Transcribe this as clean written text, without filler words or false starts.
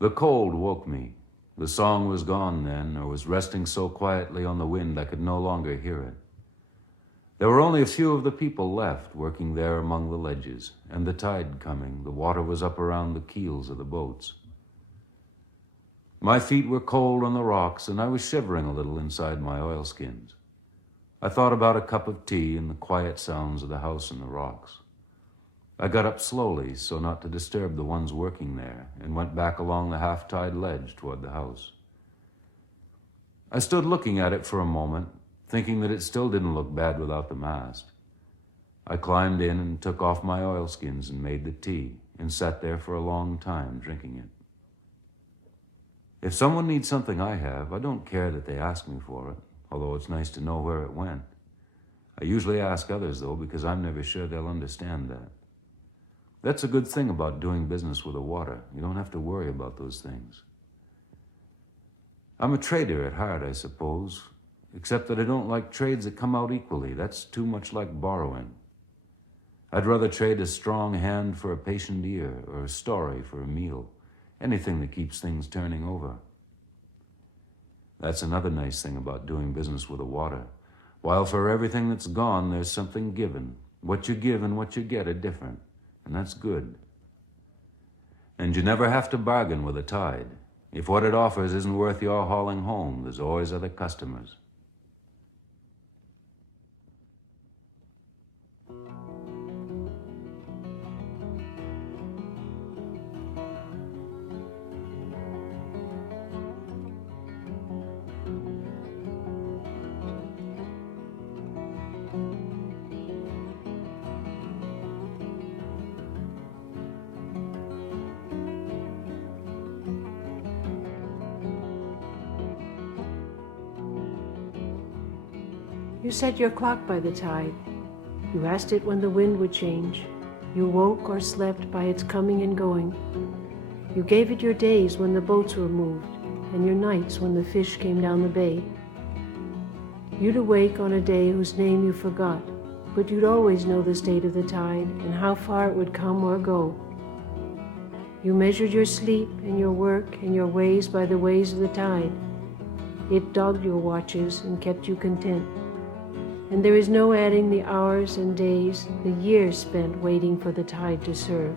The cold woke me. The song was gone then, or was resting so quietly on the wind I could no longer hear it. There were only a few of the people left, working there among the ledges, and the tide coming, the water was up around the keels of the boats. My feet were cold on the rocks, and I was shivering a little inside my oilskins. I thought about a cup of tea and the quiet sounds of the house and the rocks. I got up slowly, so not to disturb the ones working there, and went back along the half-tide ledge toward the house. I stood looking at it for a moment, thinking that it still didn't look bad without the mast. I climbed in and took off my oilskins and made the tea, and sat there for a long time drinking it. If someone needs something I have, I don't care that they ask me for it, although it's nice to know where it went. I usually ask others, though, because I'm never sure they'll understand that. That's a good thing about doing business with the water. You don't have to worry about those things. I'm a trader at heart, I suppose, except that I don't like trades that come out equally. That's too much like borrowing. I'd rather trade a strong hand for a patient ear, or a story for a meal, anything that keeps things turning over. That's another nice thing about doing business with the water. While for everything that's gone, there's something given. What you give and what you get are different, and that's good. And you never have to bargain with the tide. If what it offers isn't worth your hauling home, there's always other customers. You set your clock by the tide. You asked it when the wind would change. You woke or slept by its coming and going. You gave it your days when the boats were moved, and your nights when the fish came down the bay. You'd awake on a day whose name you forgot, but you'd always know the state of the tide and how far it would come or go. You measured your sleep and your work and your ways by the ways of the tide. It dogged your watches and kept you content. And there is no adding the hours and days, the years spent waiting for the tide to serve.